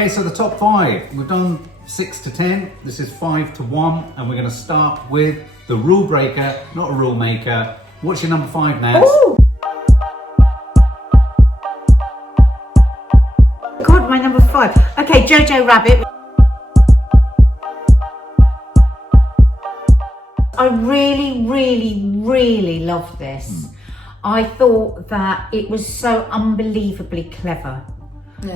Okay, so the top 5. We've done 6 to 10. This is 5 to 1, and we're going to start with the rule breaker, not a rule maker. What's your number 5, Naz? Ooh. God, my number 5. Okay, Jojo Rabbit. I really loved this. I thought that it was so unbelievably clever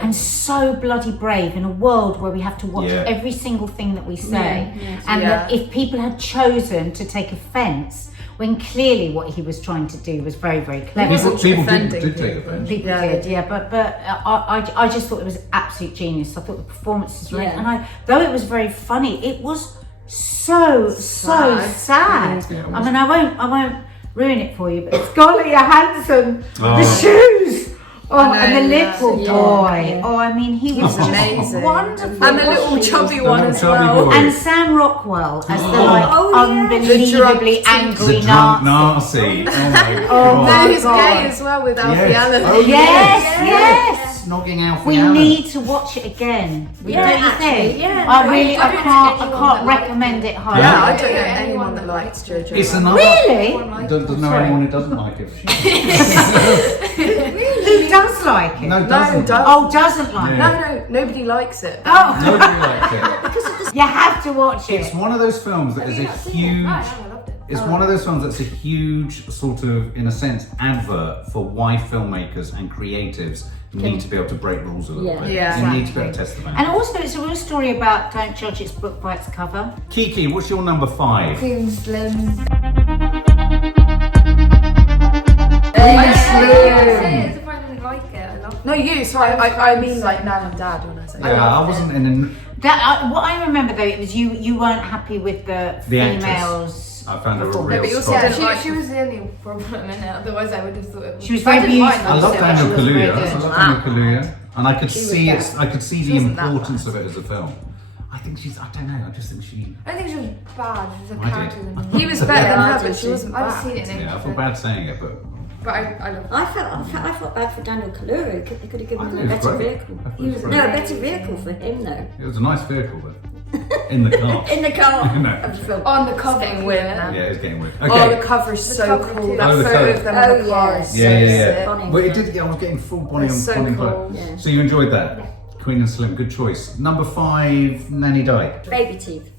and so bloody brave in a world where we have to watch every single thing that we say. And that if people had chosen to take offence, when clearly what he was trying to do was very, very clever. People did take offence. People did, but I just thought it was absolute genius. I thought the performances were and though it was very funny, it was so sad. I mean, I won't ruin it for you, but it's Scarlett Johansson, the shoes and the little boy. Oh, I mean, he was just amazing. Wonderful. And the little chubby one as well. And Sam Rockwell as the unbelievably angry the drunk Nazi. Oh my God. He's gay as well with Alfie Allen. Oh, yes. Snogging Alfie We Allen. need to watch it again. Don't you think? Yeah, I can't recommend it highly. Yeah, I don't know anyone that likes Jojo. It's another. Really? Doesn't know anyone who doesn't like it. Who does like it? No, doesn't. Doesn't like it. No, nobody likes it. Oh, Nobody likes it. you have to watch it. It's one of those films that is a huge. It's one of those films that's a huge sort of, in a sense, advert for why filmmakers and creatives need to be able to break rules a little bit. Yeah, you need to be able to test them out. And also, it's a real story about don't judge its book by its cover. Kiki, what's your number 5? Clean Slim. No, you. Sorry, I mean like Nan and Dad when I say. Yeah, I wasn't in. What I remember though, it was you weren't happy with the females. Actress. I found her a real but you also Scottish. She was the only problem in it, otherwise I would have thought it was... She was very beautiful. I love Daniel She was very Kaluuya. good. I love Daniel Kaluuya, and I could see it. I could see the importance of it as a film. I think she's. I don't know. I just think she. I think she was bad. She was a I character did. than me. He was better than her, but she wasn't I've bad. seen it in Yeah, I feel bad saying it, but. But I love I felt bad for Daniel Kaluuya. They could have given him a I thought better it was vehicle. great. I thought it was great. No, a better vehicle for him though. It was a nice vehicle, but in the car. In the car No. of the film. On the cover. getting weird now. Yeah, it's getting weird. Oh, Okay. the cover is so cover cool. too. That Oh, the photo cover. of them in the car is so sick. Bonnie. Well, it did. Yeah, I was getting full Bonnie That's on so Bonnie. cool. Yeah. So you enjoyed that? Yeah. Queen and Slim, good choice. Number 5, Nanny Died. Baby teeth.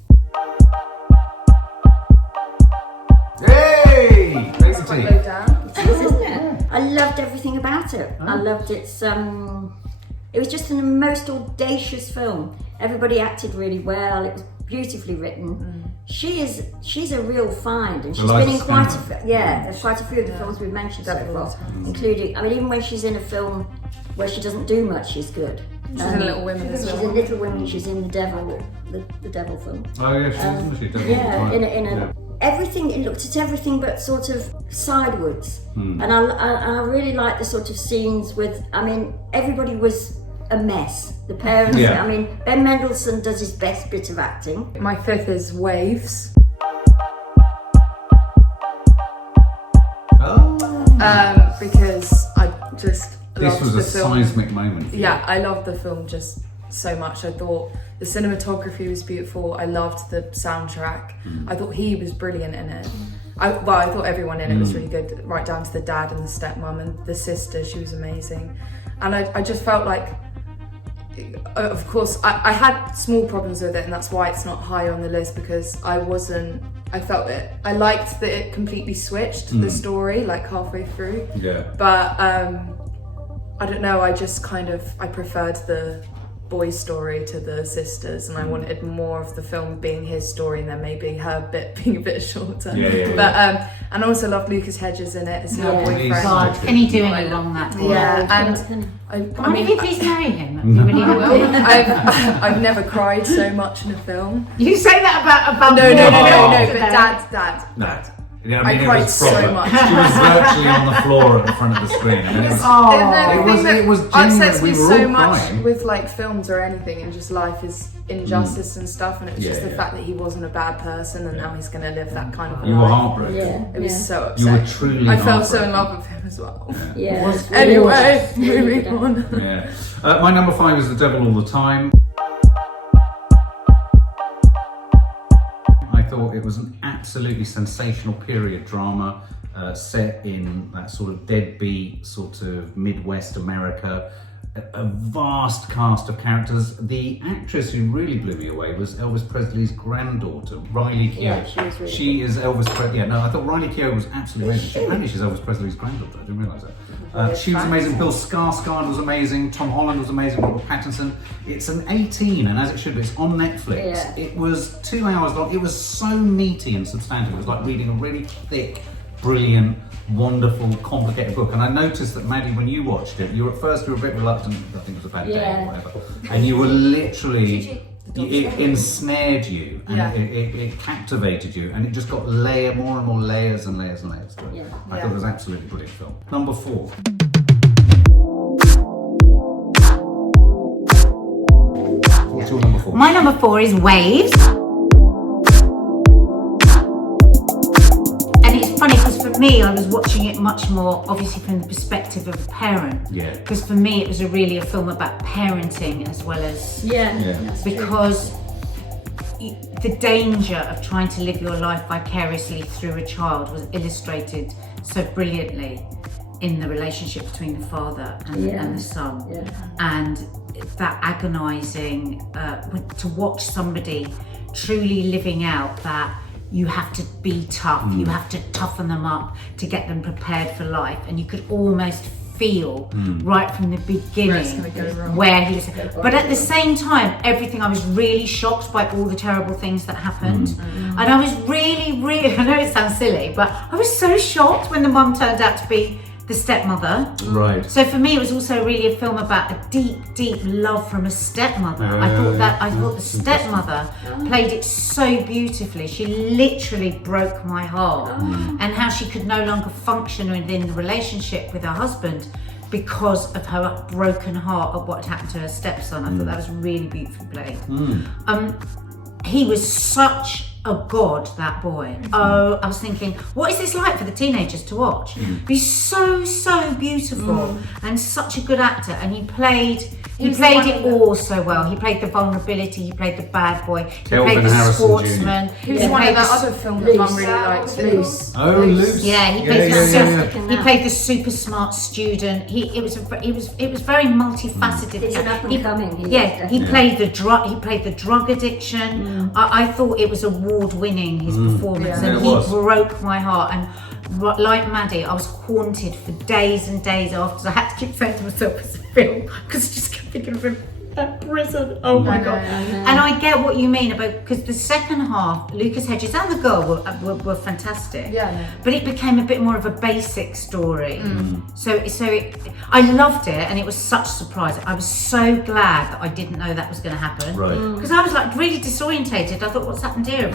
Yay! Baby Quite low teeth. down. It is, isn't it? I loved everything about it. I loved its. It was just the most audacious film. Everybody acted really well. It was beautifully written. She's a real find, and she's been in quite there's quite a few of the films we've mentioned so far, including. I mean, even when she's in a film where she doesn't do much, she's good. She's in Little Women as well. She's in Little Women. She's in the Devil film. Oh yeah, she did. Yeah, in a everything. It looked at everything, but sort of sideways. And I really liked the sort of scenes with. I mean, everybody was a mess. The parents. Yeah. I mean, Ben Mendelsohn does his best bit of acting. My 5th is Waves. Because I just This loved was the a film. seismic moment. Yeah, I loved the film just so much. I thought the cinematography was beautiful. I loved the soundtrack. I thought he was brilliant in it. I thought everyone in it was really good, right down to the dad and the stepmom and the sister. She was amazing. And I just felt like, of course, I had small problems with it, and that's why it's not high on the list, because I felt it. I liked that it completely switched the story like halfway through. Yeah. But I don't know, I preferred the boy's story to the sisters, and I wanted more of the film being his story and then maybe her bit being a bit shorter. But and I also loved Lucas Hedges in it as her boyfriend. God, can he do any wrong, that boy? Yeah, and I mean, if please marry him, that'd be really good. I've never cried so much in a film. You say that about No, Paul. but Dad. No. Yeah, I it cried was so proper. much. She was virtually on the floor at the front of the screen. I mean, it was, it was genuine. Upsets We me were so all much crying. with like films or anything, and just life is injustice and stuff, and it's just the fact that he wasn't a bad person, and now he's going to live that kind of a You were life. heartbroken. Yeah. It was so You were upsetting. truly I fell so in heartbroken. love with him as well. Yeah. Anyway, moving on. Yeah. My number 5 is The Devil All the Time. I thought it was an absolutely sensational period drama set in that sort of deadbeat sort of Midwest America. A vast cast of characters. The actress who really blew me away was Elvis Presley's granddaughter, Riley Keough. Yeah, she was really She is Elvis Presley. Yeah, no, I thought Riley Keough was absolutely amazing. Apparently she's Elvis Presley's granddaughter. I didn't realise that. She was amazing. Bill Skarsgård was amazing. Tom Holland was amazing. Robert Pattinson. It's an 18, and as it should be, it's on Netflix. Yeah. It was 2 hours long. It was so meaty and substantive. It was like reading a really thick, brilliant, wonderful, complicated book. And I noticed that, Maddie, when you watched it, you were a bit reluctant. I think it was a bad day or whatever. And you were literally, it ensnared you, and it captivated you, and it just got more and more layers and layers and layers to it. Yeah. I thought it was an absolutely brilliant film. Number 4. What's your number 4? My number 4 is Waves. And it's funny because for me, I was watching it much more, obviously, from the perspective of a parent. Yeah. Because for me, it was really a film about parenting as well as That's true. because the danger of trying to live your life vicariously through a child was illustrated so brilliantly in the relationship between the father and the son. Yeah. And that agonizing to watch somebody truly living out that you have to be tough, you have to toughen them up to get them prepared for life, and you could almost feel right from the beginning where he was. But at the same time, everything, I was really shocked by all the terrible things that happened. And I was really, I know it sounds silly, but I was so shocked when the mum turned out to be the stepmother. Right. So for me, it was also really a film about a deep, deep love from a stepmother. I thought the stepmother played it so beautifully. She literally broke my heart, and how she could no longer function within the relationship with her husband because of her broken heart of what had happened to her stepson. I thought that was really beautifully played. He was such a god, that boy. Oh, I was thinking, what is this like for the teenagers to watch? He's so beautiful and such a good actor, and he played it all so well. He played the vulnerability, he played the bad boy, he Kelvin played the Harrison sportsman. He was one of the other films that Mum really liked. Loose. Oh, Loose. Yeah, he played the super smart student. It was very multifaceted. It's an up and coming. He played the drug addiction. I thought it was award-winning, his performance, and he broke my heart. And like Maddie, I was haunted for days and days after. I had to keep saying to myself, it's a film, because I just kept thinking of him at prison. Oh my god! And I get what you mean about, because the second half, Lucas Hedges and the girl were fantastic. But it became a bit more of a basic story. I loved it, and it was such a surprise. I was so glad that I didn't know that was going to happen. Right. Because I was like really disorientated. I thought, what's happened here?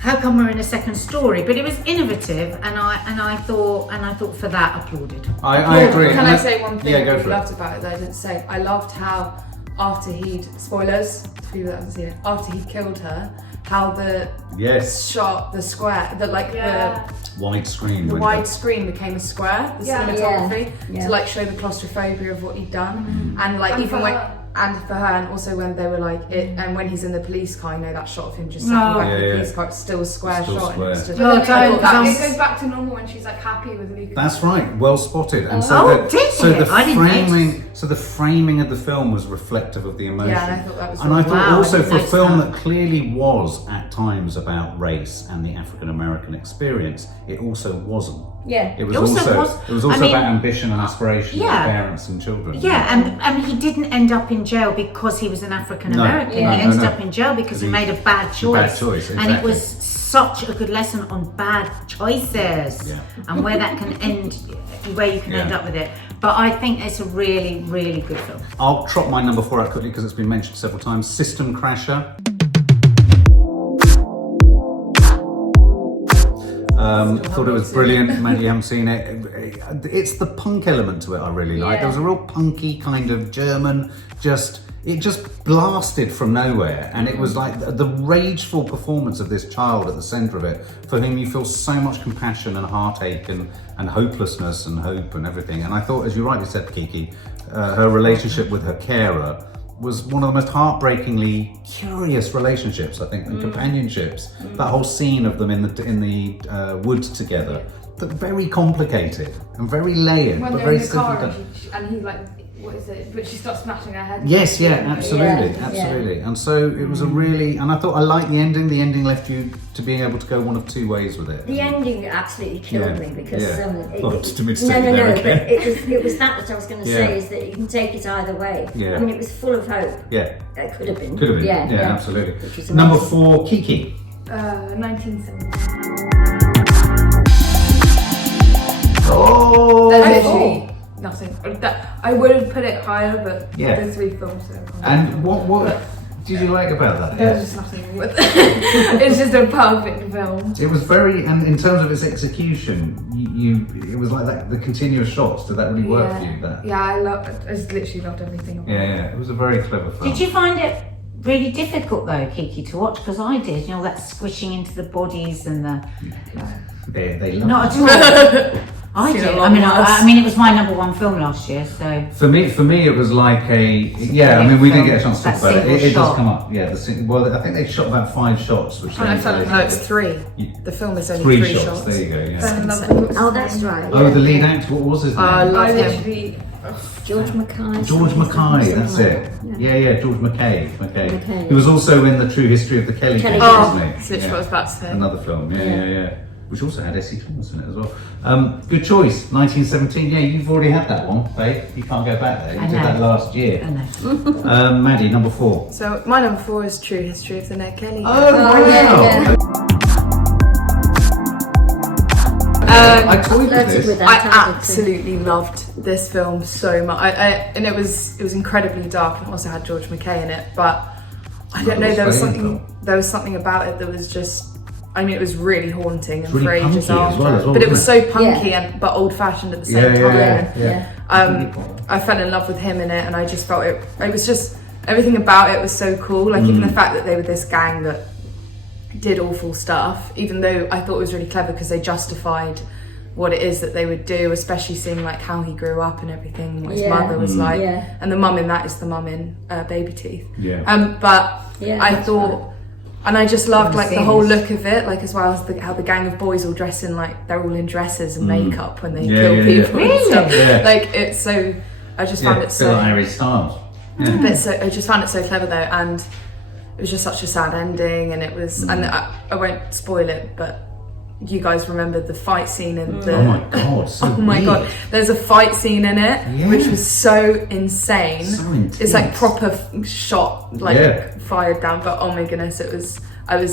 How come we're in a second story? But it was innovative, and I thought for that applauded. I agree. Can I say one thing Yeah, go I for loved it. about it that I didn't say? I loved how after he'd, spoilers to people that haven't seen it, after he killed her, how the shot, the square, the Wide screen. the wide screen became a square, the cinematography, to like show the claustrophobia of what he'd done, and like And even for when. her. And for her, and also when they were like it, and when he's in the police car, that shot of him just sitting back in the police car, it's still a square Still shot. square. And it's just, No, I thought that It was- goes back to normal when she's like happy with Lucas. That's right, well spotted. And Oh, did so it? the I didn't framing, so the framing of the film was reflective of the emotion. Yeah, and I thought that was And I really- thought Wow, also I didn't for a notice film that. that clearly was at times about race and the African American experience, it also wasn't. Yeah. It was It also also was- about I mean, ambition and aspiration of yeah. parents and children. Yeah, and he didn't end up in jail because he was an African American. No, he no, ended no. up in jail because he He- made a bad choice. bad choice, And it exactly. was such a good lesson on bad choices and where that can end, where you can end up with it. But I think it's a really, really good film. I'll trot my number 4 out quickly because it's been mentioned several times. System Crasher. Thought it was brilliant. Maddie, you haven't seen it. It's the punk element to it I really like. There was a real punky kind of German, it just blasted from nowhere, and it was like the rageful performance of this child at the centre of it, for whom you feel so much compassion and heartache and hopelessness and hope and everything. And I thought, as you rightly said, Kiki, her relationship with her carer was one of the most heartbreakingly curious relationships, I think, and companionships. That whole scene of them in the woods together, but very complicated and very layered, When but they're very in the simply car done. and he like, what is it? But she starts smashing her head. Yes, yeah, absolutely, Yeah. absolutely. And so it was a really, and I thought I liked the ending. The ending left you to being able to go one of two ways with it. The ending absolutely killed me because to me to no, take no, it there no. again. But it was that I was going to say is that you can take it either way. Yeah. I mean, it was full of hope. Yeah, It could have been. could have been. Yeah, Yeah, absolutely. Which was Number amazing. 4, Kiki. 1970. Oh, There's literally nothing. I would have put it higher, but Yeah. the 3 films. And what did you like about that? There's just nothing with it. It's just a perfect film. It was very, and in terms of its execution, it was like that. The continuous shots. Did that really work for you? That. Yeah, I just literally loved everything about it. Yeah, it was a very clever film. Did you find it really difficult though, Kiki, to watch? Because I did. You know, that squishing into the bodies and the. They love Not it. at all. I Seen did. it I mean, lots. I mean, it was my number 1 film last year, so. For me, it was like I mean, we didn't get a chance to talk That about it. single It does shot. come up. Yeah, I think they shot about 5 shots, which And I then- felt no, it's 3. The film is only 3 shots. There you go. Yeah. Fell in love with it. Oh, that's right. Oh, yeah. the lead actor. What was his name? I love I him. literally. George Mackay. George Mackay. something That's like it. that. Yeah, George Mackay. Mackay. He was also in the True History of the Kelly Kelly Case, Case. Oh, wasn't that's he? literally what I was about to say. Another film. Yeah. Which also had Essie Thomas in it as well. Good choice, 1917. Yeah, you've already had that one, babe. You can't go back there. You I did know. that last year. I know. Maddie, number 4. So my number 4 is True History of the Ned Kelly. Oh, yeah. I toyed with Flirted this. with that. I did too. absolutely loved this film so much. And it was incredibly dark, and it also had George Mackay in it. But I don't know, there was something about it that was just. I mean, it was really haunting and really for ages punky as after. well, but it was wasn't so punky but old-fashioned at the same time. Yeah. I fell in love with him in it, and I just felt it was just everything about it was so cool. Like even the fact that they were this gang that did awful stuff, even though I thought it was really clever because they justified what it is that they would do, especially seeing like how he grew up and everything, what his mother was like, and the mum in that is the mum in Baby Teeth. Yeah. But I that's thought. right. And I just loved like the whole scenes. look of it, like as well as how the gang of boys all dress in like they're all in dresses and makeup when they Yeah, kill yeah, people. yeah. And stuff. Yeah. Like it's so. I just found it so. Like Harry Styles. I just found it so clever though, and it was just such a sad ending. And it was, and I won't spoil it, but you guys remember the fight scene in the. Oh my god! So Oh my weird. god! There's a fight scene in it, which was so insane. So intense. It's like proper shot, like Yeah. fired down. But oh my goodness, it was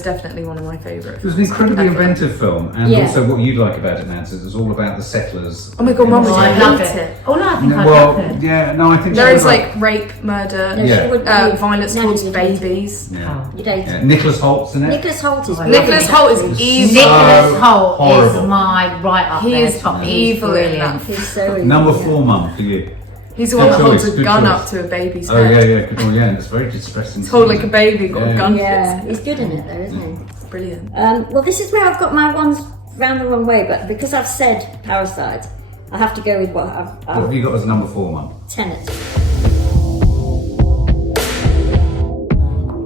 definitely one of my favourite. It was an incredibly ever. inventive film, and Yeah. also what you'd like about it, Nancy, is it's all about the settlers. Oh my god, Mum in would the I city. love hate it. it. Oh no, I think I Well, love it. yeah, no, I think There she is was like rape, murder, No, Yeah. she wouldn't. violence Nanny towards would hate it. babies. Yeah. You'd hate Yeah. it. Nicholas Holt's in it. Nicholas Holt is Nicholas Holt is evil. Nicholas So Holt is horrible. my right up He there. is top. He's evil in brilliant. that. He's so Number evil, 4, Mum, for you. He's the one that Good holds choice, a good gun choice. up to a baby's Oh head. yeah. Good one, yeah. And it's very distressing. He's holding like a baby, got a gun. Yeah, he's good in it though, isn't he? Brilliant. Well, this is where I've got my ones round the wrong way, but because I've said Parasite, I have to go with what What have you got as number 4, Mum? Tenet.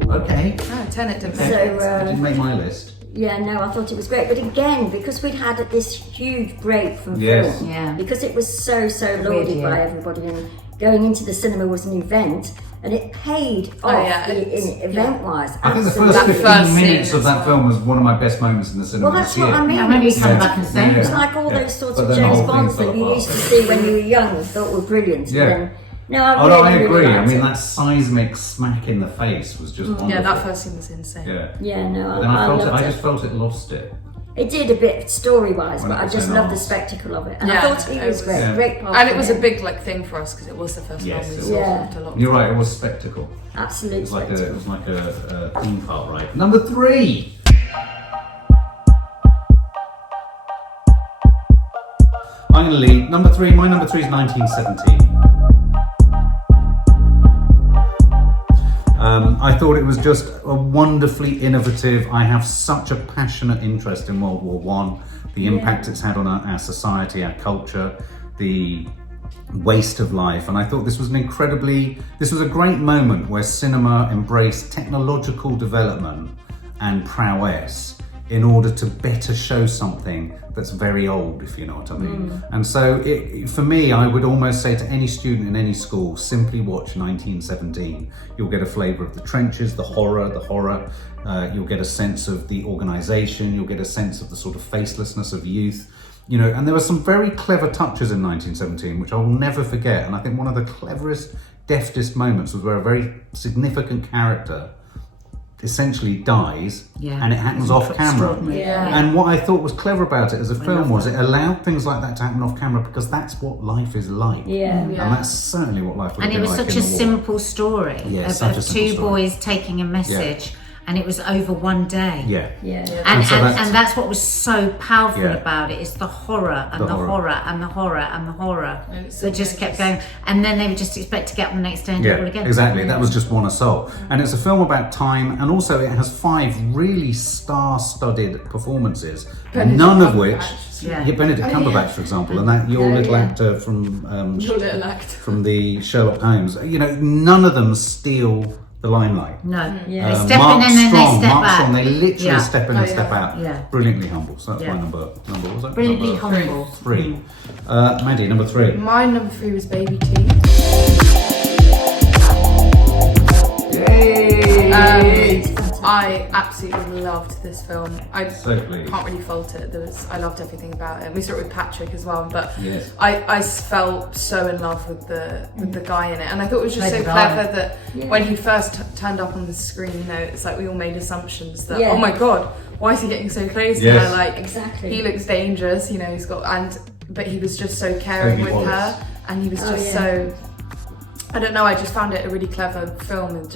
Okay. Oh, Tenet didn't So, make it. It didn't make my list. yeah, no, I thought it was great, but again, because we'd had this huge break from Yes. film, Yeah. because it was so lauded yeah. by everybody, and going into the cinema was an event, and it paid off yeah, it's- event-wise. I think the absolutely. first That 15 first minutes scene of as that well. film was one of my best moments in the cinema Well, that's this year. what I mean. I remember you coming It's back and saying Yeah. It's that. like all Yeah. those sorts But of then the James whole thing Bonds fell that you apart. used to see when you were young and thought were brilliant. Yeah. And then, no, I Oh really, no, I really agree. I liked mean, it. that seismic smack in the face was just wonderful. Yeah, that first scene was insane. Yeah. Yeah, no, Then I loved just felt it lost it. It did a bit story-wise, but I just 100% loved the honest. spectacle of it. And Yeah, I thought he it was was- great. Yeah. Great part And it for was a him. big like thing for us because it was the first Yes, film it we saw was. after a lot. You're right. It was spectacle. Absolute It was like spectacle. a, theme park ride. Number 3. finally, number 3. My number 3 is 1917. I thought it was just a wonderfully innovative. I have such a passionate interest in World War One, the impact it's had on our society, our culture, the waste of life, and I thought this was a great moment where cinema embraced technological development and prowess in order to better show something that's very old, if you know what I mean. And so for me, I would almost say to any student in any school, simply watch 1917. You'll get a flavour of the trenches, the horror, you'll get a sense of the organisation, you'll get a sense of the sort of facelessness of youth. You know, and there were some very clever touches in 1917, which I will never forget. And I think one of the cleverest, deftest moments was where a very significant character essentially dies, and it happens off camera. And what I thought was clever about it as a film was it allowed things like that to happen off camera, because that's what life is like. And that's certainly what life would be like. And it was such a simple story such a of simple two story. boys taking a message. And it was over one day. And that's what was so powerful about it. It's the horror and the horror and the horror and the horror that just kept going. And then they would just expect to get up the next day and do it all again. Exactly. That was just one assault. And it's a film about time, and also it has 5 really star-studded performances, none of which... Benedict Cumberbatch, for example, and that your little actor from from the Sherlock Holmes. You know, none of them steal the limelight. No. They Mark step in and then they step Mark back. Strong, they literally step in and step out. Brilliantly humble. So that's my number what was it? Brilliantly Number humble. 3. Maddie, number 3. My number 3 was Baby T. Yay! I absolutely loved this film. I So pleased. can't really fault it. I loved everything about it. We saw it with Patrick as well, but Yes. I felt so in love with the guy in it, and I thought it was just So so did I. clever that when he first turned up on the screen, you know, it's like we all made assumptions that oh my god, why is he getting so close to her? Like he looks dangerous, you know. But he was just so caring with her, and he was just so. I don't know, I just found it a really clever film, and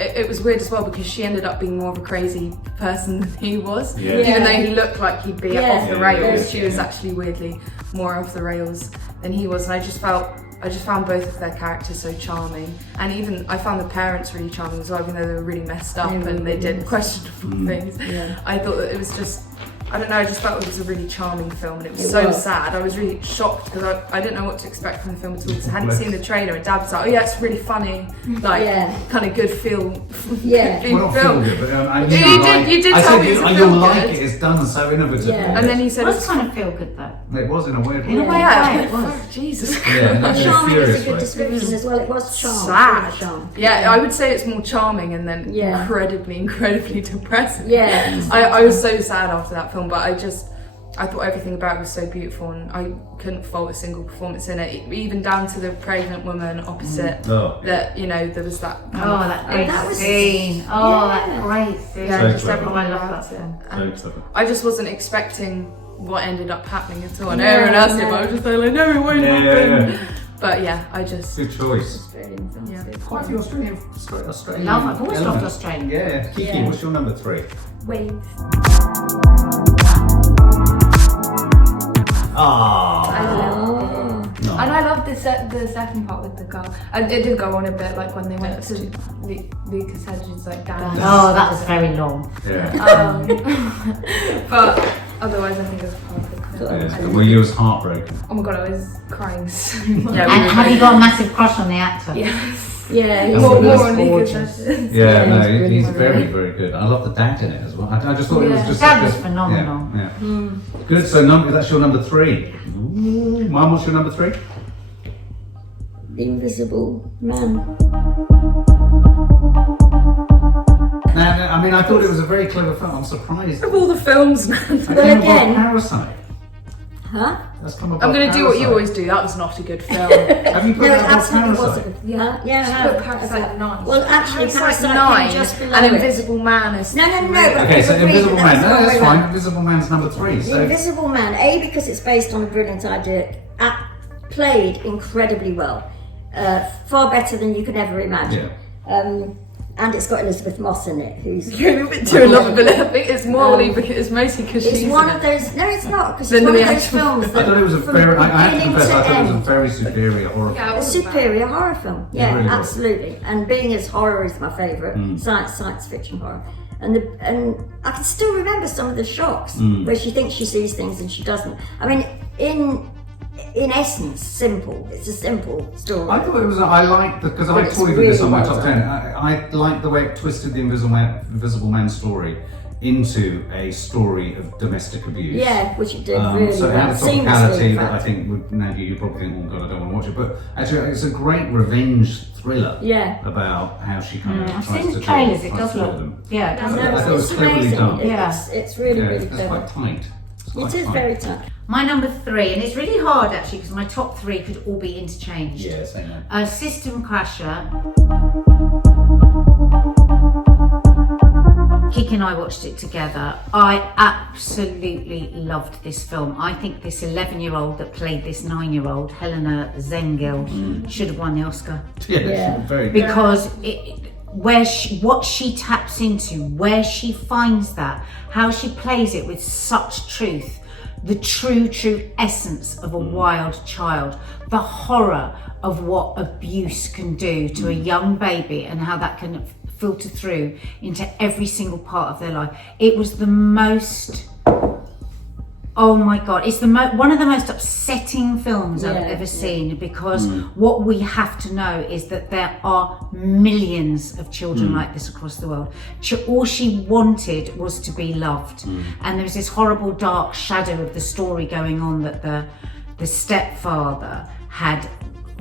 it was weird as well because she ended up being more of a crazy person than he was. Even though he looked like he'd be off the rails, she was actually weirdly more off the rails than he was. And I just found both of their characters so charming, and even I found the parents really charming as well, even though they were really messed up and they did questionable things. I thought that it was just, I don't know, I just felt it was a really charming film, and it was so sad. I was really shocked because I didn't know what to expect from the film at all, because I hadn't seen the trailer, and Dad was like, oh yeah, it's really funny, like kind of good feel Well, not film. feel good, but I You knew did I tell said, me it's a you'll film like good. it, it's done so innovatively. And then he It said was kind of feel good though. It was in a weird way. In a way, it was. Jesus Yeah, Christ. Charming is furious a good way. description as well. It was charm. Sad. Charm. Yeah, I would say it's more charming and then Yeah. incredibly depressing. Yeah. I was so sad after that film, but I thought everything about it was so beautiful, and I couldn't fault a single performance in it, even down to the pregnant woman opposite. That, you know, there was that. That great scene. That great scene. Yeah, So clever. Oh, I love that film. So clever. I just wasn't expecting what ended up happening at all. I know everyone else did, but I was just like, no, it won't happen. But yeah, I just. Good choice. Yeah. Quite a few Australian Love it. I've always loved elements. Australian. Yeah. Kiki, what's your number 3? Waves. And I loved the second part with the girl. And it did go on a bit, like when they went to Lucas Hedges, like dance. Oh, that was very long. Yeah. But otherwise, I think it was perfect. Were you was heartbroken? Oh my god, I was crying so Yeah, much. And have you got a massive crush on the actor? Yes. Yeah, That's More That's on Lucas gorgeous. Hedges. Yeah, no, he's he's really very, good. very good. I love the dad in it as well. I just thought it was just Dad such was a- phenomenal. Yeah. Good, so that's your number 3. Mum, what's your number 3? The Invisible Man. Now, I mean, I thought it was a very clever film. I'm surprised. Of all the films, man. That But came again- above Parasite. Huh? That's come above I'm going to do what you Parasite. always do. That was not a good film. Have you put No, it that above absolutely Parasite? wasn't. Yeah, I have. Put Parasite at 9. Well, actually, Parasite Parasite 9 came just below and it. Invisible Man is. No, but Okay, so people agree Invisible that Man. that's No, the that's way fine. around. Invisible Man's number 3. The So Invisible Man, A, because it's based on a brilliant idea, played incredibly well. Far better than you could ever imagine. and it's got Elizabeth Moss in it, who's You're a bit too in love with it. I think it's it's mostly because she's it's one in of it. those. No, it's not, because Then it's one the of those actual- films. I thought it was a from very. I have to beginning confess, I thought it was a end, very superior horror. Yeah, it a wasn't bad. superior horror film. Yeah, really was. absolutely. And being as horror is my favourite, science fiction horror. And I can still remember some of the shocks where she thinks she sees things and she doesn't. I mean, in essence, simple. It's a simple story. I thought it was. I liked because I But it's toyed with this really on my well top done. 10. I liked the way it twisted the Invisible Man story into a story of domestic abuse. Yeah, which it did really So it well. had a Seamlessly, topicality in that I fact. think would Nadia, you probably think, oh god, I don't want to watch it. But actually, it's a great revenge thriller. Yeah. About how she kind of I've tries seen to the trailers. It tries does to kill look. them. Yeah, it does No, I look. thought it was it's cleverly amazing. done. It's really, Yeah, really it's clever. quite tight. It's quite It is tight. very tough. My number 3, and it's really hard actually because my top 3 could all be interchanged. Yeah, same there. System Crasher. Kiki and I watched it together. I absolutely loved this film. I think this 11-year-old that played this 9-year-old, Helena Zengel, should have won the Oscar. Yeah. Very good. Because what she taps into, where she finds that, how she plays it with such truth, the true essence of a wild child, the horror of what abuse can do to a young baby and how that can filter through into every single part of their life. It was the most, oh my god, it's one of the most upsetting films I've ever seen, because what we have to know is that there are millions of children like this across the world. All she wanted was to be loved, and there was this horrible dark shadow of the story going on that the stepfather had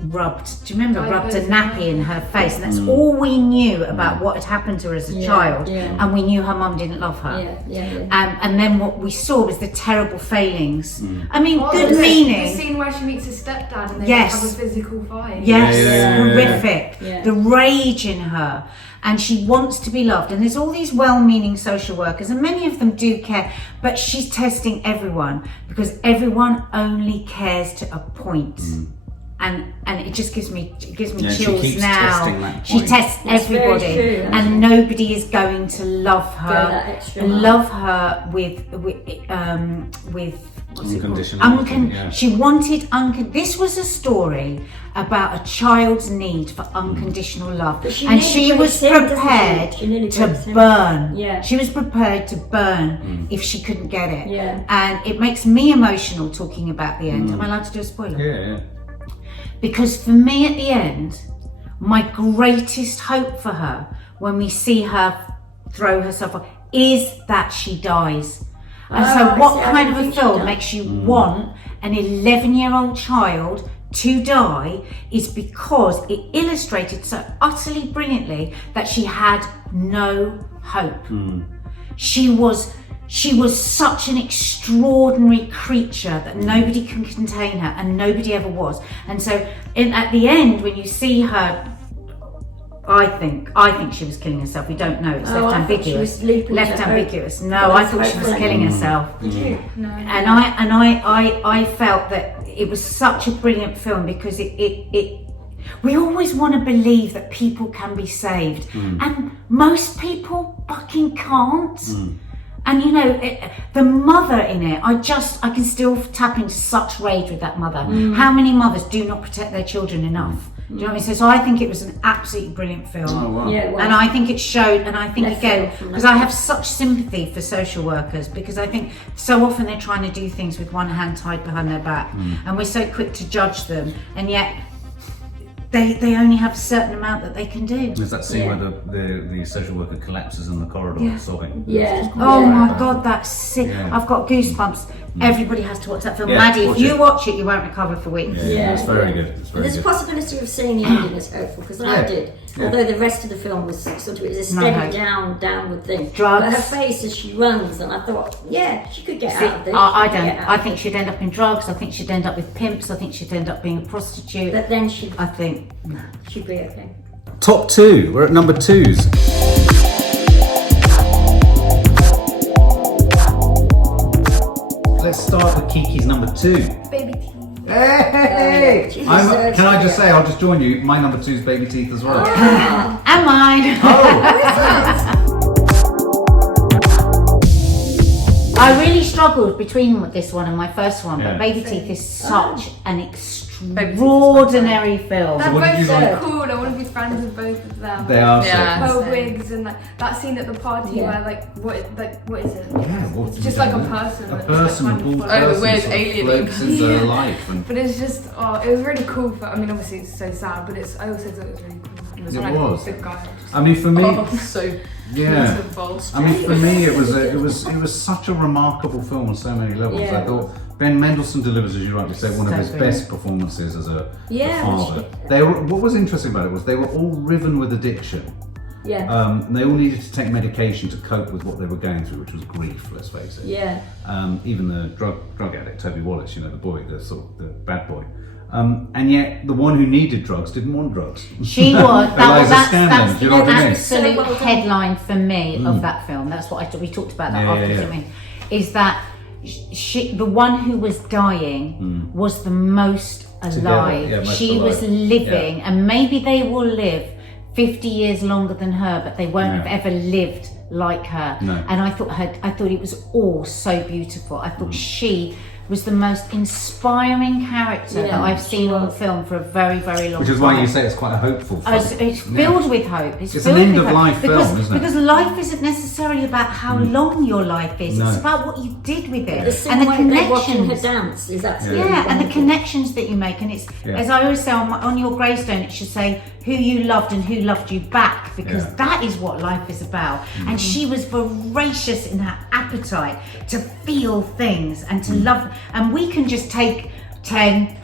rubbed a nappy in her face, and that's all we knew about what had happened to her as a child, and we knew her mum didn't love her. And then what we saw was the terrible failings. I mean, good The meaning. scene where she meets her stepdad and they Yes. have a physical fight. Yes, Yeah. horrific. Yeah. The rage in her. And she wants to be loved. And there's all these well-meaning social workers, and many of them do care, but she's testing everyone, because everyone only cares to a point. And it just gives me Yeah, she chills keeps now. testing that She point. tests That's very everybody, true, actually. and nobody is going to love Go that her. extra And mile. love her with what's it called? Unconditional. She wanted this was a story about a child's need for unconditional love, But she and nearly she was breaks him, doesn't she? prepared She nearly to breaks him. burn. Yeah. She was prepared to burn if she couldn't get it. Yeah. And it makes me emotional talking about the end. Am I allowed to do a spoiler? Yeah. Because for me at the end, my greatest hope for her when we see her throw herself off is that she dies. And Oh, so I what see. I kind didn't of a think she film died. makes you want an 11-year-old child to die is because it illustrated so utterly brilliantly that she had no hope. She was such an extraordinary creature that nobody can contain her, and nobody ever was. And so at the end, when you see her, I think she was killing herself. We don't know. It's Oh, left I thought she ambiguous. was leaping Left to hope. ambiguous. No, I thought she was killing herself. No. And I felt that it was such a brilliant film because we always want to believe that people can be saved, and most people fucking can't. And you know, the mother in it, I can still tap into such rage with that mother. How many mothers do not protect their children enough? Do you know what I mean? So I think it was an absolutely brilliant film. Oh wow. Yeah, well, And I think it showed, and I think Left again, field from because left I have such sympathy for social workers, because I think so often they're trying to do things with one hand tied behind their back, and we're so quick to judge them, and yet they only have a certain amount that they can do. There's that scene where the social worker collapses in the corridor sobbing. Yeah. Oh Yeah. my god, that's sick. Yeah. I've got goosebumps. Everybody has to watch that film. Yeah, Maddie, if watch you it. watch it, you won't recover for weeks. Yeah, it's very good. It's very There's a good. possibility of seeing the ending as hopeful, because I did. Yeah. Although the rest of the film was sort of, it was a No steady hope. downward thing. Drugs. But her face as she runs, and I thought, yeah, she could get See, out of this. I She could don't. get out I of think this. she'd end up in drugs. I think she'd end up with pimps. I think she'd end up being a prostitute. But then I think. she'd be okay. Top 2. We're at number 2s. Let's start with Kiki's number 2. Baby T. Hey! it. She deserves Can I to just get say, I'll just join you. My number 2 is Baby Teeth as well. And mine. I really struggled between this one and my first one, Yeah. but Baby Teeth is such an extraordinary film. They're what did both you so like? cool. I want to be friends with both of them. They are Yeah. so Her wigs and like that scene at the party Yeah. where what is it? Yeah, well, It's just like a person. A that's, person, a like, bald kind of Oh, the weird sort of alien floats thing. into their Yeah. life. And But it's just, it was really cool. I mean, obviously it's so sad, but I also thought it was really cool. It was. Big guy. I mean, for me, So yeah. beautiful. I mean, for me, it was such a remarkable film on so many levels. Yeah. I thought Ben Mendelsohn delivers, as you rightly say, one of So his good. best performances as a Yeah, father. They were, what was interesting about it was they were all riven with addiction. Yeah. And they all needed to take medication to cope with what they were going through, which was grief. Let's face it. Yeah. Even the drug addict, Toby Wallace, the boy, the bad boy. And yet, the one who needed drugs didn't want drugs. She was. Eliza Scanlon, That's do you know what I mean? absolute So well done. headline for me of that film. That's what we talked about that Yeah, after. yeah. I mean, is that the one who was dying was the most alive. yeah, most She was alive. living, and maybe they will live 50 years longer than her, but they won't No. have ever lived like her. No. And I thought it was all so beautiful. I thought she was the most inspiring character Yeah, that I've she seen on was. film for a very, very long Which time. is why you say it's quite a hopeful film. It's filled with hope. It's It's filled an end with of hope. life because, film, isn't it? Because life isn't necessarily about how long your life is. No. It's about what you did with it The same and the way they're watching her connections. dance is absolutely Yeah, and the wonderful. connections that you make, and it's Yeah. as I always say on your gravestone, it should say who you loved and who loved you back, because Yeah. that is what life is about. And she was voracious in her appetite to feel things and to love. And we can just take 10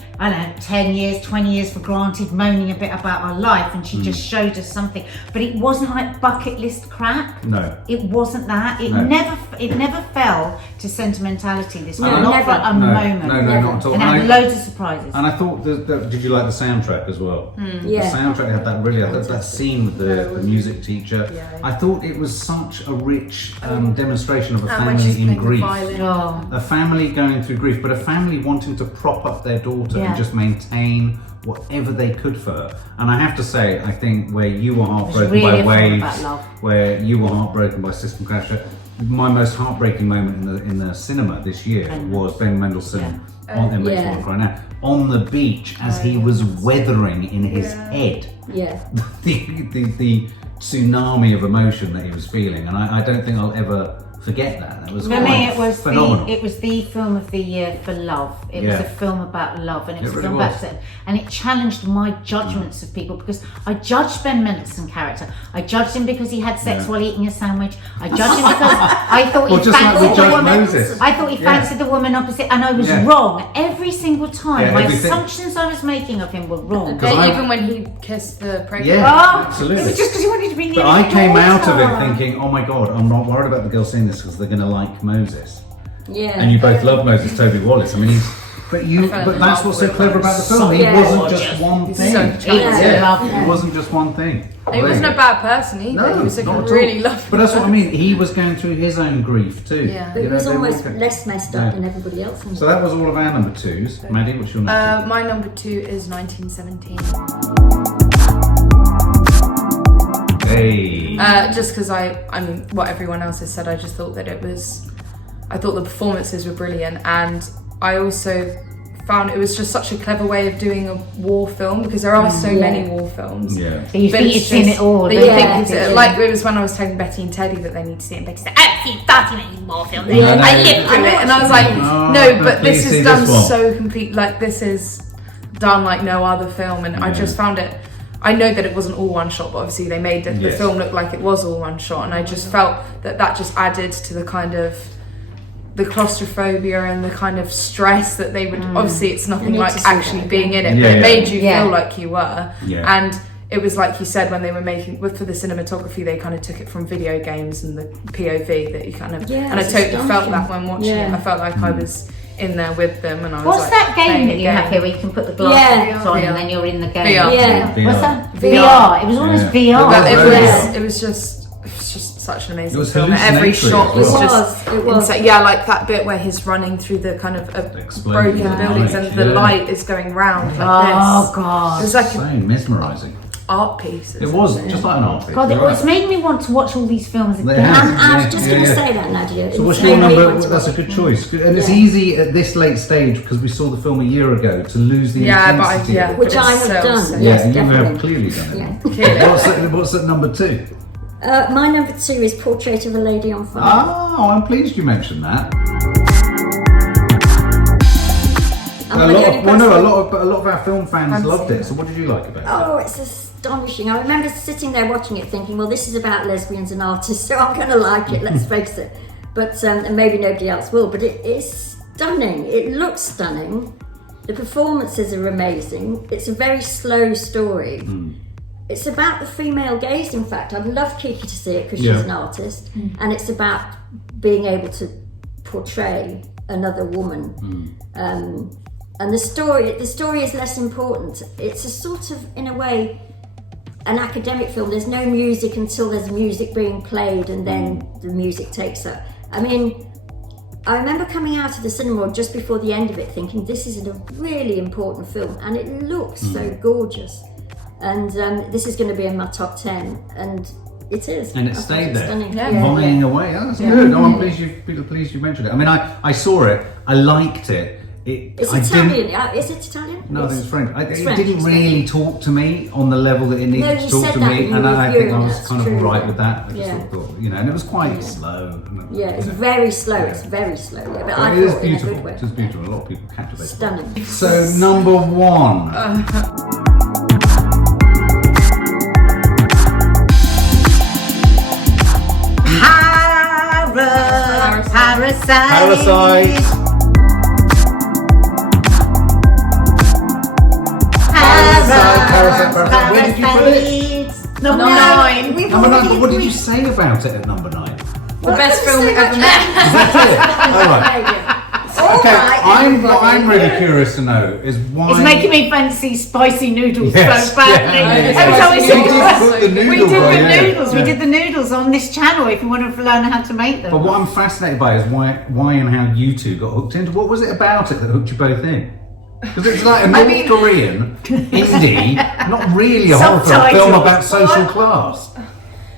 years, 20 years for granted, moaning a bit about our life, and she just showed us something. But it wasn't like bucket list crap. No. It wasn't that. It No. never fell to sentimentality. This No, film, not never. for a No, moment. no, not at all. And had loads of surprises. And I thought, did you like the soundtrack as well? Yeah. The soundtrack had that scene with the music teacher. Yeah. I thought it was such a rich demonstration of a And when she's family in playing the grief. violin. Oh. A family going through grief, but a family wanting to prop up their daughter Yeah. and just maintain whatever they could for her. And I have to say, I think where you were heartbroken really by a film Waves, about love. where you were heartbroken by System Crasher, my most heartbreaking moment in the cinema this year was Ben Mendelsohn on It Makes Yeah. Me Cry Now on the beach as he was weathering in his head Yeah. the tsunami of emotion that he was feeling, and I don't think I'll ever forget that. It was For quite me, it was phenomenal. the film of the year for love. It was Yeah. a film about love, and it was It a really film was. about and it challenged my judgments of people, because I judged Ben Mendelsohn's character. I judged him because he had sex Yeah. while eating a sandwich. I judged him because I thought Well, he just like fancied we the judged woman. Moses. I thought he Yeah. fancied the woman opposite, and I was Yeah. wrong every single time. Yeah, My everything. assumptions I was making of him were wrong. Because Yeah, I- even when he kissed the pregnant. Yeah, Oh, absolutely. It was just because he wanted to be near But I his came out of it daughter. thinking, oh my god, I'm not worried about the girls seeing this because they're going to like Moses. Yeah. And you both love Moses, Toby Wallace. I mean, fell but in that's love what's so with clever about the film. He Yeah. wasn't just one thing. so It's Yeah. lovely. It wasn't just one thing. He wasn't a bad person either. No, he was like not a at really all. lovely But that's what I person. mean. He was going through his own grief too. Yeah. But You it know, was they were almost all- less messed up than everybody else. So that was all of our number twos. Maddie, what's your number My number 2 is 1917. two? Hey. Just because I mean, what everyone else has said, I just thought that I thought the performances were brilliant, and I also found it was just such a clever way of doing a war film, because there are so Yeah. many war films. Yeah. So you But think it's you've seen just- it all. But don't you you? think Yeah. it's, Yeah. like it was when I was telling Betty and Teddy that they need to see it, and Betty said, "I've seen 30 minutes more film. Yeah. I lived through it," and I was like, Oh, "No, but but this please see is done this one. so complete. Like this is done like no other film," and I Yeah. just found it. I know that it wasn't all one shot, but obviously they made the Yes. film look like it was all one shot, and I just felt that just added to the kind of the claustrophobia and the kind of stress that they would. Obviously, it's I nothing need like to see actually that being in it, Yeah, but it yeah. made you Yeah. feel like you were. Yeah. And it was like you said, when they were making for the cinematography, they kind of took it from video games and the POV that you kind of. Yeah, and I it's totally felt astonishing. that when watching it. Yeah. I felt like I was in there with them, and I was What's like, that game playing that a you have here where you can put the glasses Yeah. on VR. and then you're in the game? VR. Yeah. What's that? VR. VR. It was almost Yeah. VR. But Oh, it yeah. was just such an It amazing was film. Every hallucinatory shot as was well. just It was. insane. Yeah, like that bit where he's running through the kind of Explosions broken of buildings light, and the yeah. light is going round like Oh this. God. It was like So mesmerising. art piece. It was just like an art piece. God, you're it's right. made me want to watch all these films They again. have. I was Yeah, just yeah, going to yeah. say that, Nadia. So what's It's your made me number? want to That's a watch good it. choice. And it's easy at this late stage because we saw the film a year ago to lose the intensity. yeah, Which I have so done. sick. Yeah, Yes, you have definitely. clearly done it. Yeah. What's at number 2? My number 2 is Portrait of a Lady on Fire. Oh, I'm pleased you mentioned that. Am I the only person? A lot of our film fans loved it. So what did you like about it? Oh, it's astonishing. I remember sitting there watching it thinking, well, this is about lesbians and artists, so I'm going to like it, let's face it. But and maybe nobody else will, but it is stunning. It looks stunning. The performances are amazing. It's a very slow story. It's about the female gaze, in fact. I'd love Kiki to see it because she's an artist. And it's about being able to portray another woman. And the story is less important. It's a sort of, in a way, an academic film. There's no music until there's music being played and then the music takes up. I mean, I remember coming out of the cinema just before the end of it thinking this is a really important film and it looks so gorgeous. And this is going to be in my top 10 and it is. And it I thought stayed it's there, stunning. volleying away. Oh, that's good. Oh, I'm pleased you mentioned it. I mean, I saw it. I liked it. It's I Italian. didn't- Is it Italian? No, I think it's French. It French, didn't it's really talk to me on the level that it needed No, to you talk said to that me, in your and I review, think I and was that's kind of true. right with that. I just Yeah. sort of thought, and it was quite slow. Yeah, it's very slow. It's very slow. Yeah, but But I it is thought in a beautiful. good way. It is beautiful. A lot of people captivated. Stunning. So number 1. Parasite. Parasite. Where did you put it? Number 9. We've Number 9. already But what did you agreed. say about it at number 9? The best film ever made. All right. Okay. I'm really curious to know is why. It's making me fancy spicy noodles Yes, so badly. yeah. Every time we You see did put the we noodle did on, the yeah. noodles. Yeah. We did the noodles on this channel if you want to learn how to make them. But what I'm fascinated by is why and how you two got hooked into. What was it about it that hooked you both in? Because it's like a North Korean indie, not really a horror film Subtitles. about social class.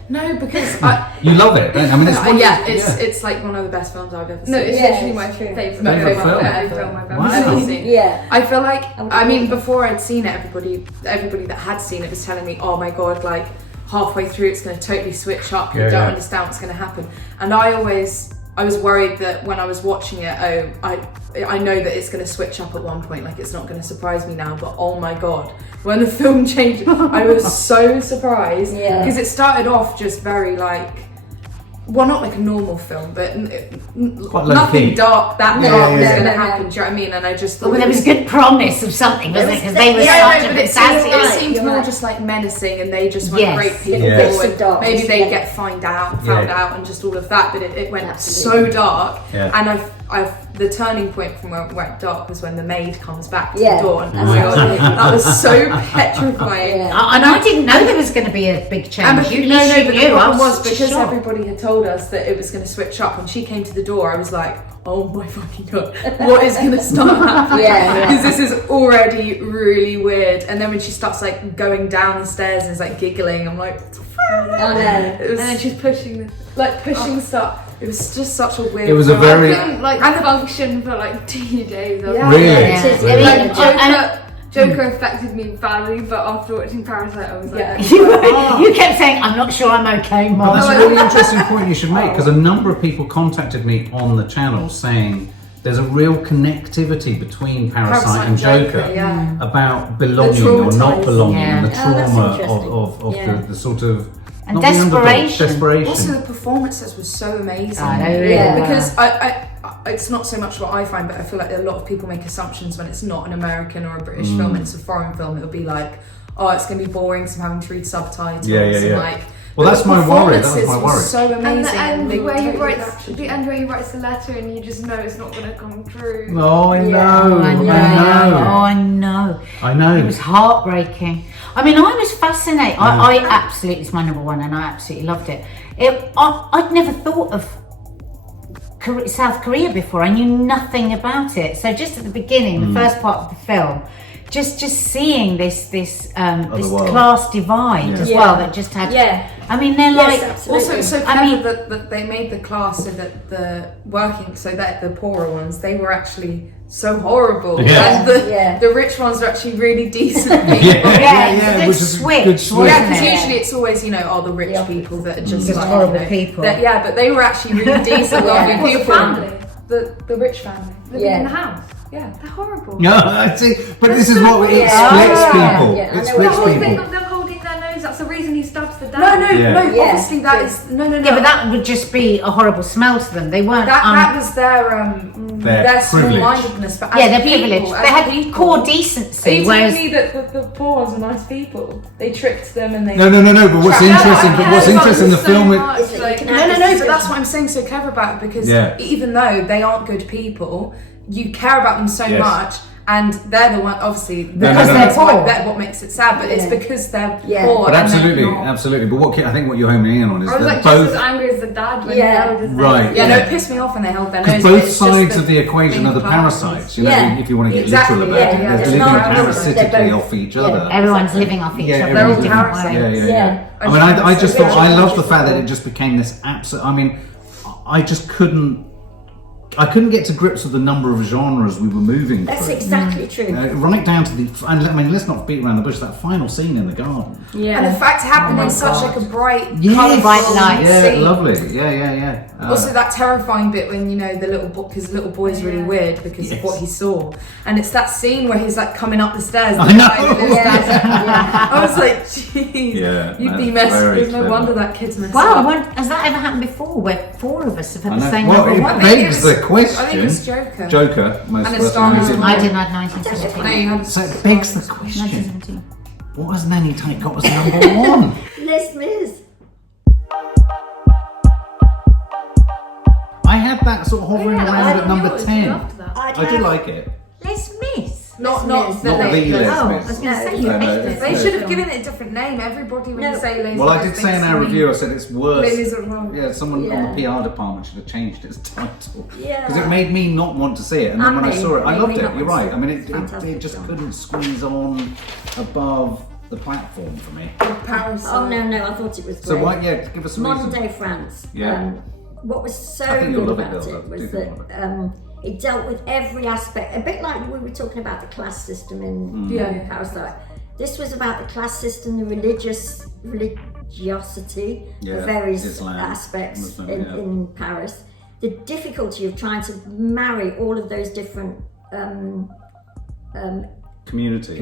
No, because You love it, don't you? I mean, it's one it's like one of the best films I've ever seen. No, it's Yeah, literally it's my true. favourite Favourite film? film I've ever Wow. seen. Yeah. I feel like, would I mean, agree. before I'd seen it, everybody that had seen it was telling me, oh my god, like halfway through it's going to totally switch up, you Yeah, don't yeah. understand what's going to happen. And I was worried that when I was watching it, I know that it's going to switch up at one point, like it's not going to surprise me now, but oh my god, when the film changed, I was so surprised. Yeah. Because it started off just very like, well, not like a normal film, but Quite nothing low-key. dark that Yeah, dark yeah, was yeah. going to No, no. happen, do you know what I mean? And I just thought Well, there was good promise of something, wasn't it? Because they were Yeah, such no, a but bit it seemed, sassy. it seemed You're more right. just like menacing, and they just want Yes. great people Yeah. forward. Bits of darkness, Maybe they yeah. get found out, Yeah. and just all of that. But it went Absolutely. so dark, Yeah. and the turning point from where it went dark was when the maid comes back to Yeah. the door, and oh my god, that was so petrifying. Yeah. And I didn't know there was going to be a big change. And You no, literally but the knew. I problem was because shocked. everybody had told us that it was going to switch up. When she came to the door, I was like, oh my fucking god, what is going to start happening? Yeah. Because this is already really weird. And then when she starts like going down the stairs and is like giggling, I'm like, Oh no. it was And then she's pushing stuff. It was just such a weird. It was a film. very- the couldn't like function for like 2 days. Yeah. Really? It is. Yeah. It Like is. Joker affected me badly, but after watching Parasite, I was like, Yeah. You kept saying, I'm not sure I'm okay, But Mom. that's a really interesting point you should make because a number of people contacted me on the channel saying there's a real connectivity between Parasite and Joker yeah. about belonging or not traumatised. belonging and the Yeah. Oh, that's trauma interesting. of Yeah. the sort of And not the underdog, desperation. desperation. Also, the performances were so amazing. I know, really. Yeah. Because it's not so much what I find, but I feel like a lot of people make assumptions when it's not an American or a British film and it's a foreign film. It'll be like, oh, it's going to be boring, so I'm having to read subtitles. Yeah, yeah, and yeah. like, Well, that's my worry. That was my worry. So And amazing. the end They where he totally writes captured the it. end where he writes the letter, and you just know it's not going to come true. Oh, I know. Yeah. I know. Oh, I know. I know. It was heartbreaking. I mean, I was fascinated. I absolutely, it's my number one, and I absolutely loved it. I'd never thought of South Korea before. I knew nothing about it. So just at the beginning, the first part of the film, just seeing this world. class divide as well that just had. Yeah. I mean, they're Yes, like. absolutely. Also, so I clever mean- that they made the class so that the poorer ones, they were actually so horrible, Yeah. and the rich ones are actually really decent people. Yeah, which it's is a switch, good switch. wasn't Yeah, because it? usually it's always, the rich people that are just Just like, horrible people. Yeah, but they were actually really decent, lovely What's the people. family The rich family. living Yeah. in the house? Yeah. They're horrible. No, I see. But this is so what it weird. splits people. Yeah, I It know The splits whole thing people. of them holding their nose, that's the reason he stabs the dad. No, Yeah. obviously that is no. Yeah, but that would just be a horrible smell to them. They weren't. That was their Their small-mindedness. But as yeah, they're people, privileged. as They had people, core Are decency, you whereas telling me that the poor ones are nice people? They tricked them and they. No. But what's No, interesting? I But care what's about interesting? The them film. so It, much, Is that you like- can no. have But decisions. that's what I'm saying. So clever about it because Yeah. even though they aren't good people, you care about them so Yes. much. And they're the one, obviously, no, that's no. what makes it sad. But it's because they're Yeah. poor. but and they're absolutely, not- absolutely. But I think what you're homing in on is I was that like just both. as angry as the dad when Yeah. he held his Right. nose. Yeah, no, Yeah. it pissed me off when they held their Because nose. both but it's sides just of the equation thing are the classes. parasites. Yeah. If you want to get Exactly, literal about yeah, it, yeah. they're It's living not- parasitically they're both- off each yeah. other. everyone's living off each Yeah, other in everyone's different parasites. ways. Yeah. I mean, I just thought I love the fact that it just became this absolute. I mean, I just couldn't. I couldn't get to grips with the number of genres we were moving That's through. exactly true. Right down to the. And I mean, let's not beat around the bush. That final scene in the garden. Yeah. And the fact it happened Oh my in such God. like a bright, Yes. colourful Bright light. Yeah, scene. lovely. Yeah. Also, that terrifying bit when the little boy, his little boy's really weird because Yes. of what he saw, and it's that scene where he's like coming up the stairs. I know. I was like, jeez, Yeah, you'd be that's messed. very There's no clever. wonder that kid's messed Wow, up. has that ever happened before where four of us have had I the know. same Well, number it one? begs the question. I think it was Joker. Joker, most And of us Star who Wars. didn't. I didn't have 1917. No, you had So it begs the question: 1917. what has Nanny Tate got as number one? Les Mis. I had that sort of hovering Yeah, around that at number was yours. 10. You loved that. I did like it. Les Mis. not Les the Not the Les. Les Oh, I Mis. was going to say No, you no, hated no, it. They should have given it a different name. Everybody when No. you say Les Well, I Mis did say in thinks our me. review, I said it's worse. Les Mis are wrong. Yeah, someone Yeah. on the PR department should have changed its title. Yeah. Because it made me not want to see it. And then when I saw it, I Made loved me it. not You're want to right. see I mean, it. Fantastic it just film. couldn't squeeze on above the platform for me. Parasite. Oh no, I thought it was great. So, why, yeah, give us a Modern reason. day France. Yeah. What was so I think you'll good love it, about Bill. it I was do think you'll that it dealt with every aspect, a bit like we were talking about the class system in Parasite. This was about the class system, the religiosity Yeah, of various Islam, aspects Muslim, in, yeah. in Paris, the difficulty of trying to marry all of those different Communities.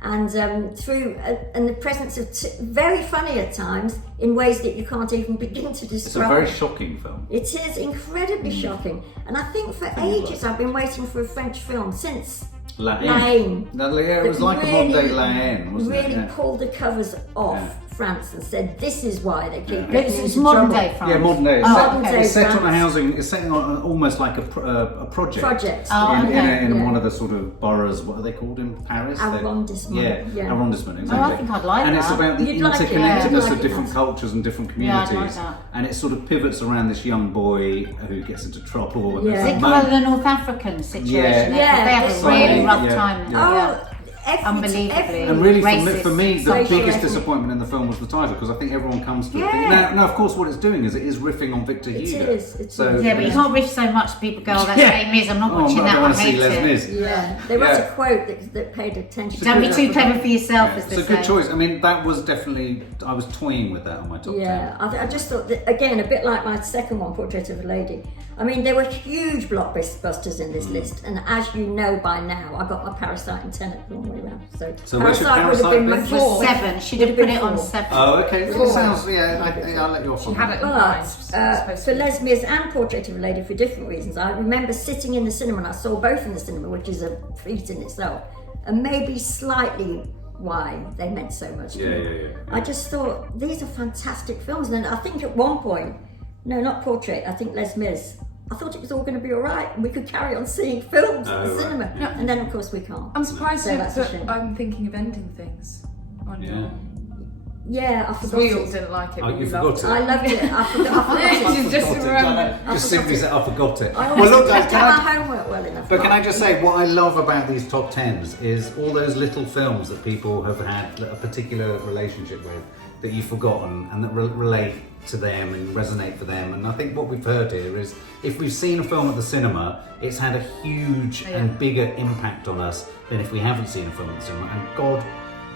and through and the presence of very funny at times in ways that you can't even begin to It's a describe. very shocking film. It is incredibly shocking, and I think for ages I've been waiting for a French film since La La Haine. Haine. Yeah, it was that like a modern day La Haine, wasn't really it? Yeah. pulled the covers off Yeah. France and said, "This is why they keep Yeah. getting It's into modern trouble." day France. Yeah, modern day. It's Oh, set, okay. it's set on a France. housing. It's set on almost like a project. Project. Oh, in, okay. in Yeah. one of the sort of boroughs. What are they called in Paris? Arrondissement. Yeah, arrondissement. Oh, Exactly. I think I'd like And that. it's about the You'd like it, interconnectedness yeah. You'd of like different it. cultures and different Yeah, I'd like communities. that. And it sort of pivots around this young boy who gets into trouble. And Yeah. there's Is a it moment- kind of the North African situation? Yeah. They have this a really one. rough Yeah. time. Yeah. Oh, Unbelievably. And really, Racist. for me, the Racial biggest ethnic. disappointment in the film was the title, because I think everyone comes to it. Yeah. thinking, now, of course, what it's doing is it is riffing on Victor It Hugo. is, it So, is. Yeah, but you can't riff so much. People go, "Oh, that's Yeah. Les Mis. I'm not Oh, watching I that. don't I want to see hate Les it." Mis. Yeah, there was Yeah. a quote that paid attention. Don't be to too that. clever for yourself, as It's they a good say. choice. I mean, that was definitely. I was toying with that on my top 10. Yeah, I just thought that, again, a bit like my second one, Portrait of a Lady. I mean, there were huge blockbusters in this list, and as you know by now, I got my Parasite and Tenet the wrong way around. So where should would have Parasite been be? my fourth. 7. She'd have Would put have it been on four. 7. Oh, okay. Well, it sounds. Yeah, I'll let you off on Had that. it in mind. It's But supposed for to be. Les Mis and Portrait of a Lady, for different reasons, I remember sitting in the cinema, and I saw both in the cinema, which is a feat in itself, and maybe slightly why they meant so much to me. Yeah. I just thought, these are fantastic films. And I think at one point, no, not Portrait, I think Les Mis, I thought it was all going to be all right and we could carry on seeing films at the cinema. No. And then, of course, we can't. I'm surprised So that's a that shame. I'm thinking of ending things. On your... Yeah, I forgot We all it. didn't like it. Oh, but you we forgot loved it? I loved it. I forgot it. You just remember. Just simply said, I forgot it. I Well, always look, didn't guys, do my homework well enough. But can I just say, what I love about these top 10s is all those little films that people have had a particular relationship with that you've forgotten and that relate to them and resonate for them. And I think what we've heard here is if we've seen a film at the cinema, it's had a huge and bigger impact on us than if we haven't seen a film at the cinema. And God,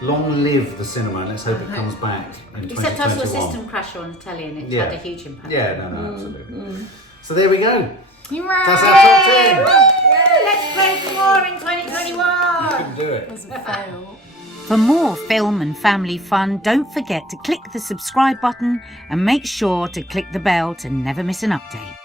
long live the cinema, and let's hope it comes back in 2021. Except I saw System Crasher on the telly and it had a huge impact. Yeah, no, absolutely. So there we go. Hooray! That's our top 10. Let's play for more in 2021. You can do it. It was a fail. For more film and family fun, don't forget to click the subscribe button and make sure to click the bell to never miss an update.